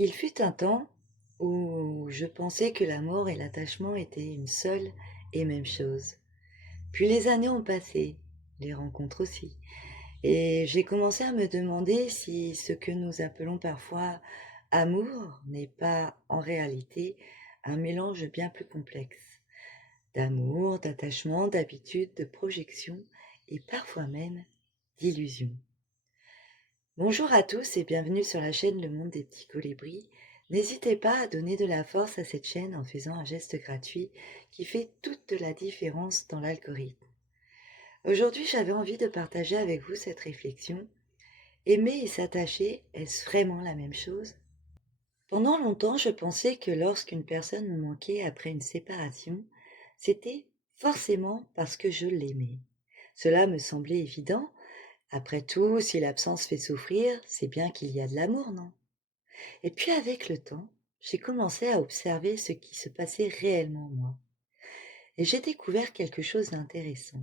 Il fut un temps où je pensais que l'amour et l'attachement étaient une seule et même chose. Puis les années ont passé, les rencontres aussi, et j'ai commencé à me demander si ce que nous appelons parfois amour n'est pas en réalité un mélange bien plus complexe d'amour, d'attachement, d'habitude, de projection et parfois même d'illusion. Bonjour à tous et bienvenue sur la chaîne Le Monde des Petits Colibris. N'hésitez pas à donner de la force à cette chaîne en faisant un geste gratuit qui fait toute la différence dans l'algorithme. Aujourd'hui, j'avais envie de partager avec vous cette réflexion. Aimer et s'attacher, est-ce vraiment la même chose? Pendant longtemps, je pensais que lorsqu'une personne me manquait après une séparation, c'était forcément parce que je l'aimais. Cela me semblait évident. Après tout, si l'absence fait souffrir, c'est bien qu'il y a de l'amour, non? Et puis avec le temps, j'ai commencé à observer ce qui se passait réellement en moi. Et j'ai découvert quelque chose d'intéressant.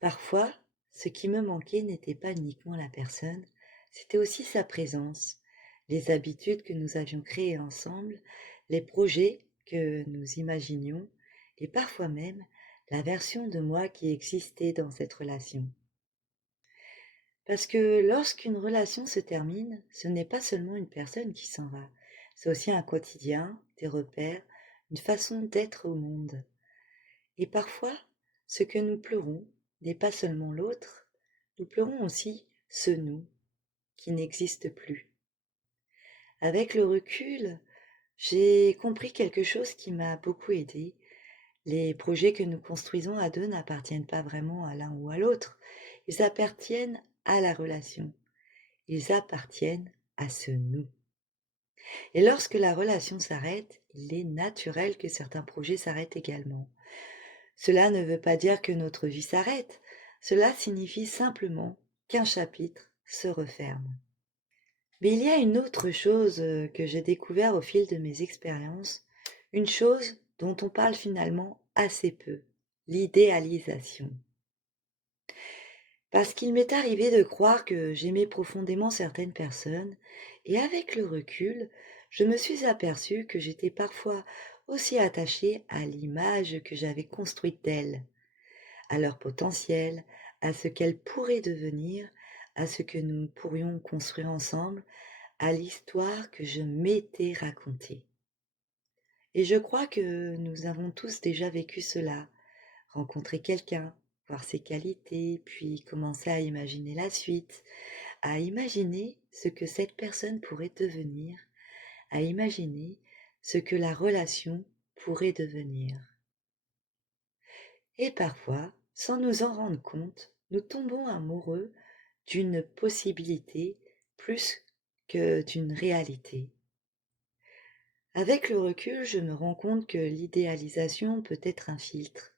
Parfois, ce qui me manquait n'était pas uniquement la personne, c'était aussi sa présence, les habitudes que nous avions créées ensemble, les projets que nous imaginions, et parfois même la version de moi qui existait dans cette relation. Parce que lorsqu'une relation se termine, ce n'est pas seulement une personne qui s'en va, c'est aussi un quotidien, des repères, une façon d'être au monde. Et parfois, ce que nous pleurons n'est pas seulement l'autre, nous pleurons aussi ce nous qui n'existe plus. Avec le recul, j'ai compris quelque chose qui m'a beaucoup aidé. Les projets que nous construisons à deux n'appartiennent pas vraiment à l'un ou à l'autre, ils appartiennent à la relation. Ils appartiennent à ce nous. Et lorsque la relation s'arrête, il est naturel que certains projets s'arrêtent également. Cela ne veut pas dire que notre vie s'arrête, cela signifie simplement qu'un chapitre se referme. Mais il y a une autre chose que j'ai découvert au fil de mes expériences, une chose dont on parle finalement assez peu, l'idéalisation. Parce qu'il m'est arrivé de croire que j'aimais profondément certaines personnes, et avec le recul, je me suis aperçue que j'étais parfois aussi attachée à l'image que j'avais construite d'elles, à leur potentiel, à ce qu'elles pourraient devenir, à ce que nous pourrions construire ensemble, à l'histoire que je m'étais racontée. Et je crois que nous avons tous déjà vécu cela, rencontrer quelqu'un, voir ses qualités, puis commencer à imaginer la suite, à imaginer ce que cette personne pourrait devenir, à imaginer ce que la relation pourrait devenir. Et parfois, sans nous en rendre compte, nous tombons amoureux d'une possibilité plus que d'une réalité. Avec le recul, je me rends compte que l'idéalisation peut être un filtre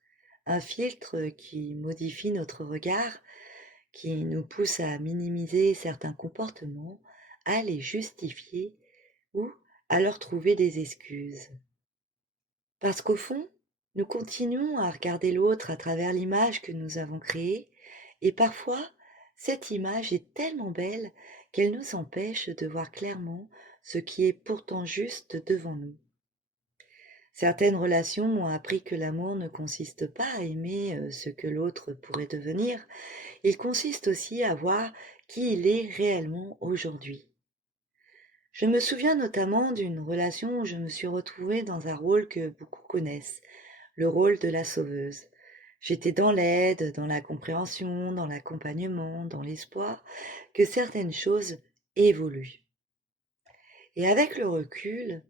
qui modifie notre regard, qui nous pousse à minimiser certains comportements, à les justifier ou à leur trouver des excuses. Parce qu'au fond, nous continuons à regarder l'autre à travers l'image que nous avons créée, et parfois, cette image est tellement belle qu'elle nous empêche de voir clairement ce qui est pourtant juste devant nous. Certaines relations m'ont appris que l'amour ne consiste pas à aimer ce que l'autre pourrait devenir, il consiste aussi à voir qui il est réellement aujourd'hui. Je me souviens notamment d'une relation où je me suis retrouvée dans un rôle que beaucoup connaissent, le rôle de la sauveuse. J'étais dans l'aide, dans la compréhension, dans l'accompagnement, dans l'espoir que certaines choses évoluent. Et avec le recul,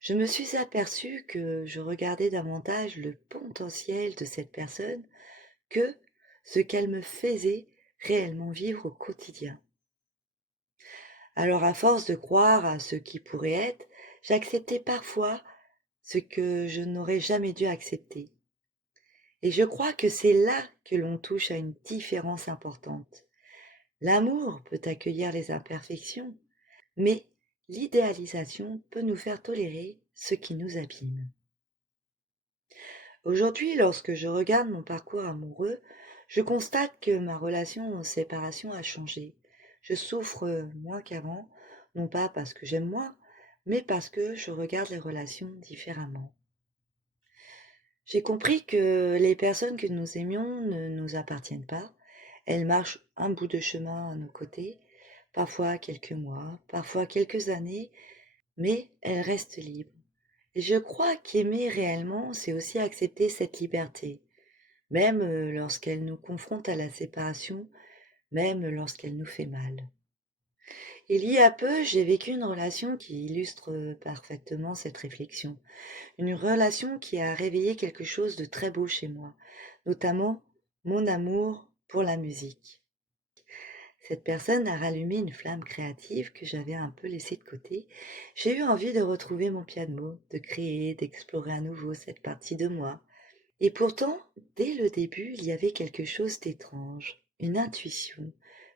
je me suis aperçue que je regardais davantage le potentiel de cette personne que ce qu'elle me faisait réellement vivre au quotidien. Alors à force de croire à ce qui pourrait être, j'acceptais parfois ce que je n'aurais jamais dû accepter. Et je crois que c'est là que l'on touche à une différence importante. L'amour peut accueillir les imperfections, mais l'idéalisation peut nous faire tolérer ce qui nous abîme. Aujourd'hui, lorsque je regarde mon parcours amoureux, je constate que ma relation en séparation a changé. Je souffre moins qu'avant, non pas parce que j'aime moins, mais parce que je regarde les relations différemment. J'ai compris que les personnes que nous aimions ne nous appartiennent pas. Elles marchent un bout de chemin à nos côtés, parfois quelques mois, parfois quelques années, mais elles restent libres. Et je crois qu'aimer réellement, c'est aussi accepter cette liberté, même lorsqu'elle nous confronte à la séparation, même lorsqu'elle nous fait mal. Il y a peu, j'ai vécu une relation qui illustre parfaitement cette réflexion. Une relation qui a réveillé quelque chose de très beau chez moi, notamment mon amour pour la musique. Cette personne a rallumé une flamme créative que j'avais un peu laissée de côté. J'ai eu envie de retrouver mon piano, de créer, d'explorer à nouveau cette partie de moi. Et pourtant, dès le début, il y avait quelque chose d'étrange, une intuition,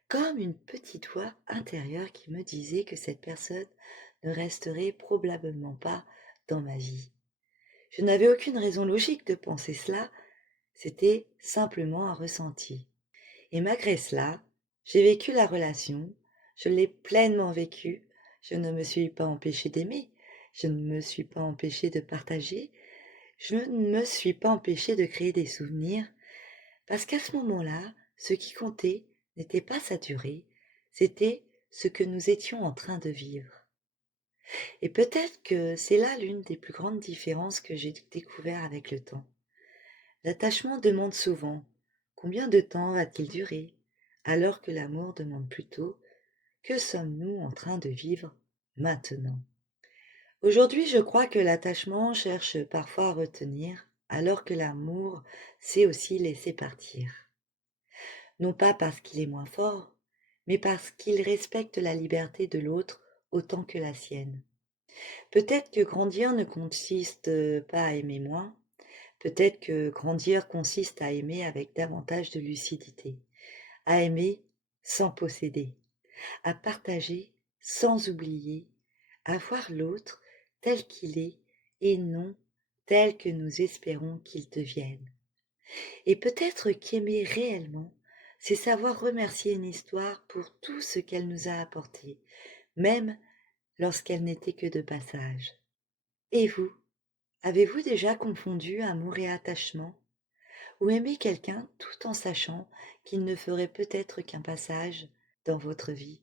comme une petite voix intérieure qui me disait que cette personne ne resterait probablement pas dans ma vie. Je n'avais aucune raison logique de penser cela, c'était simplement un ressenti. Et malgré cela, j'ai vécu la relation, je l'ai pleinement vécue, je ne me suis pas empêchée d'aimer, je ne me suis pas empêchée de partager, je ne me suis pas empêchée de créer des souvenirs, parce qu'à ce moment-là, ce qui comptait n'était pas sa durée, c'était ce que nous étions en train de vivre. Et peut-être que c'est là l'une des plus grandes différences que j'ai découvert avec le temps. L'attachement demande souvent combien de temps va-t-il durer, alors que l'amour demande plutôt que sommes-nous en train de vivre maintenant. Aujourd'hui, je crois que l'attachement cherche parfois à retenir, alors que l'amour sait aussi laisser partir. Non pas parce qu'il est moins fort, mais parce qu'il respecte la liberté de l'autre autant que la sienne. Peut-être que grandir ne consiste pas à aimer moins, peut-être que grandir consiste à aimer avec davantage de lucidité, à aimer sans posséder, à partager sans oublier, à voir l'autre tel qu'il est et non tel que nous espérons qu'il devienne. Et peut-être qu'aimer réellement, c'est savoir remercier une histoire pour tout ce qu'elle nous a apporté, même lorsqu'elle n'était que de passage. Et vous, avez-vous déjà confondu amour et attachement? Ou aimer quelqu'un tout en sachant qu'il ne ferait peut-être qu'un passage dans votre vie?